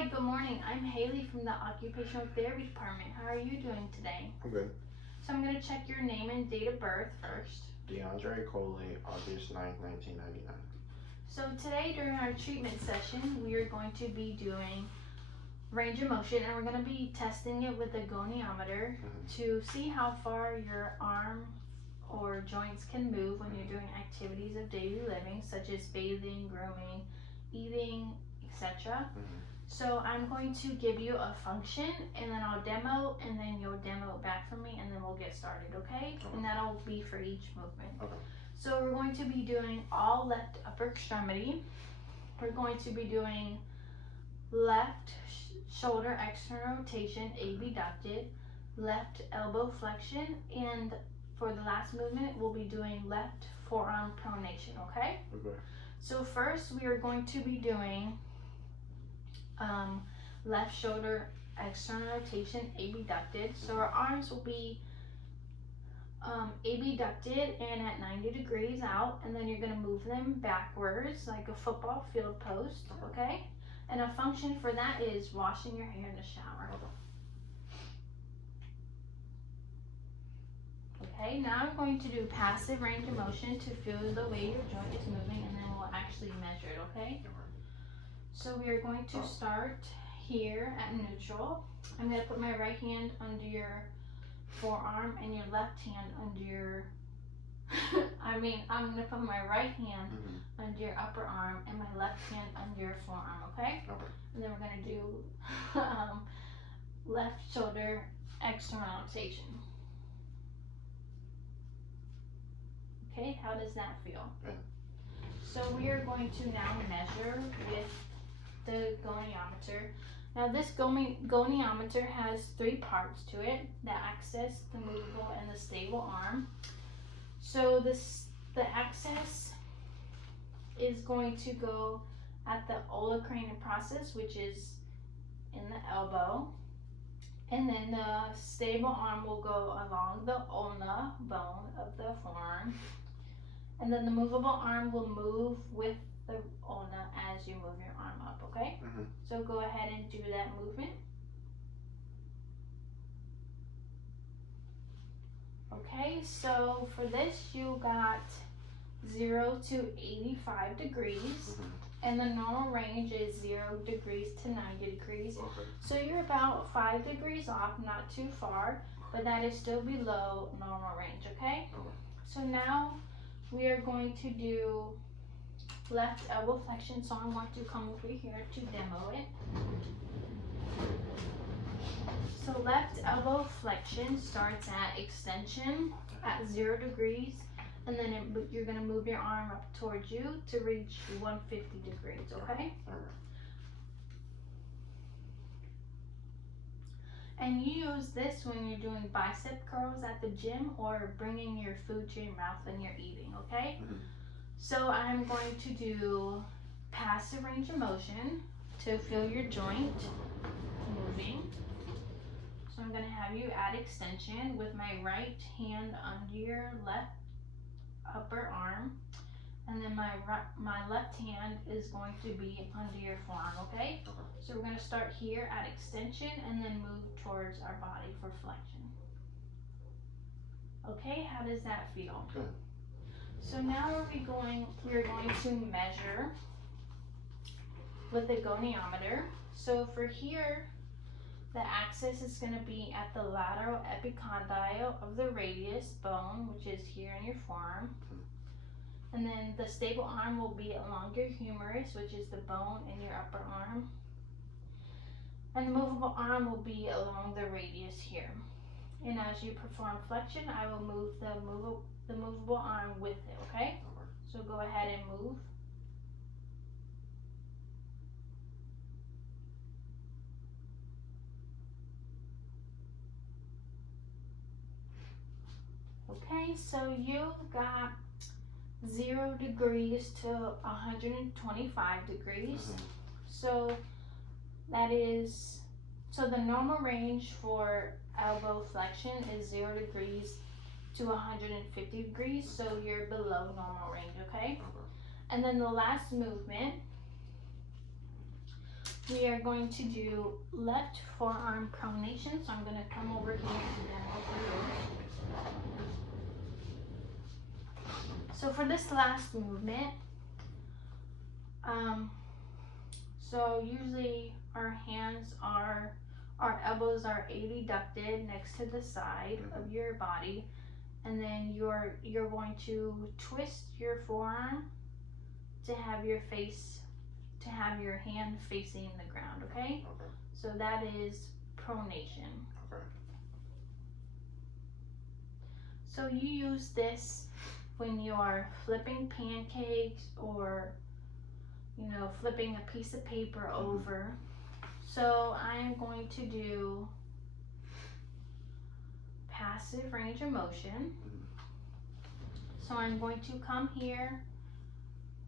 Hi, good morning. I'm Haley from the Occupational Therapy Department. How are you doing today? I'm good. So I'm going to check your name and date of birth first. DeAndre Coley, August 9th, 1999. So today during our treatment session, we are going to be doing range of motion, and we're going to be testing it with a goniometer to see how far your arm or joints can move when you're doing activities of daily living, such as bathing, grooming, eating, etc. So I'm going to give you a function, and then I'll demo, and then you'll demo it back for me, and then we'll get started, okay? And that'll be for each movement. Okay. So we're going to be doing all left upper extremity. We're going to be doing left shoulder external rotation, abducted, left elbow flexion, and for the last movement, we'll be doing left forearm pronation, okay? Okay. So first, we are going to be doing left shoulder external rotation, abducted. So our arms will be abducted and at 90 degrees out, and then you're going to move them backwards like a football field post, okay? And a function for that is washing your hair in the shower. Okay, now I'm going to do passive range of motion to feel the way your joint is moving, and then we'll actually measure it, okay? So we are going to start here at neutral. I'm going to put my right hand under your forearm and your left hand under your I'm going to put my right hand under your upper arm and my left hand under your forearm, okay? And then we're going to do left shoulder external rotation. Okay, how does that feel? Good. So we are going to now measure with the goniometer. Now this goniometer has three parts to it: the axis, the movable, and the stable arm. So the axis is going to go at the olecranon process, which is in the elbow, and then the stable arm will go along the ulna bone of the forearm, and then the movable arm will move with the ulna as you move your arm up, okay? So go ahead and do that movement. Okay, so for this you got 0 to 85 degrees, and the normal range is 0 degrees to 90 degrees. Okay. So you're about 5 degrees off, not too far, but that is still below normal range, okay? So now we are going to do left elbow flexion, so I'm going to come over here to demo it. So left elbow flexion starts at extension at 0 degrees, and then you're going to move your arm up towards you to reach 150 degrees, okay? And you use this when you're doing bicep curls at the gym or bringing your food to your mouth when you're eating, okay? So I'm going to do passive range of motion to feel your joint moving. So I'm going to have you add extension with my right hand under your left upper arm, and then my left hand is going to be under your forearm, okay? So we're going to start here at extension and then move towards our body for flexion. Okay, how does that feel? Good. So now we're going to measure with the goniometer. So for here, the axis is going to be at the lateral epicondyle of the radius bone, which is here in your forearm. And then the stable arm will be along your humerus, which is the bone in your upper arm. And the movable arm will be along the radius here. And as you perform flexion, I will move the movable arm with it, okay? So go ahead and move. Okay, so you got 0 degrees to 125 degrees. So that is, so the normal range for elbow flexion is 0 degrees to 150 degrees, so you're below normal range, okay? And then the last movement we are going to do left forearm pronation. So I'm going to come over here and demo for you. So for this last movement, so usually our elbows are adducted next to the side of your body, and then you're going to twist your forearm to have your hand facing the ground, okay? Okay. So that is pronation. Okay. So you use this when you're flipping pancakes or, you know, flipping a piece of paper over. So I am going to do passive range of motion. So I'm going to come here.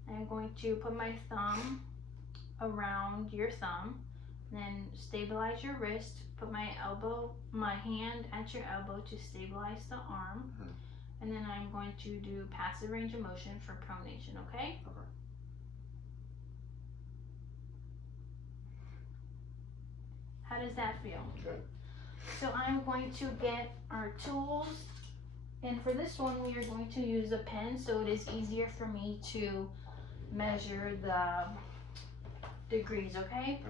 I'm going to put my thumb around your thumb, then stabilize your wrist, put my hand at your elbow to stabilize the arm, and then I'm going to do passive range of motion for pronation, okay? Okay. How does that feel? Good. So I'm going to get our tools, and for this one we are going to use a pen so it is easier for me to measure the degrees, okay?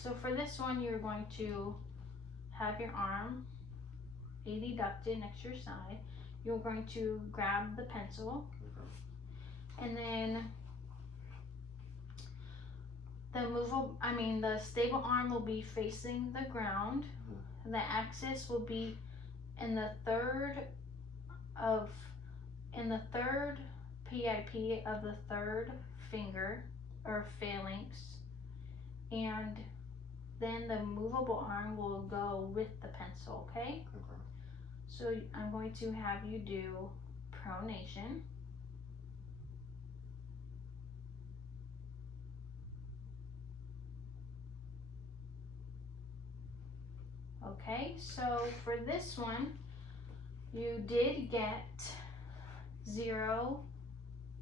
So for this one you're going to have your arm adducted next to your side. You're going to grab the pencil, and then the stable arm will be facing the ground. The axis will be in the third PIP of the third finger or phalanx, and then the movable arm will go with the pencil, okay? Okay. So I'm going to have you do pronation. Okay, so for this one, you did get 0.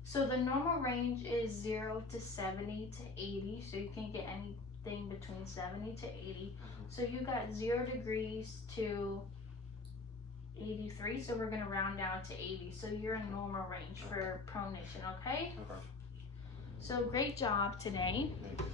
So the normal range is 0 to 70 to 80, so you can get anything between 70 to 80. So you got 0 degrees to 83, so we're going to round down to 80. So you're in normal range for pronation, okay? Okay. So great job today. Thank you.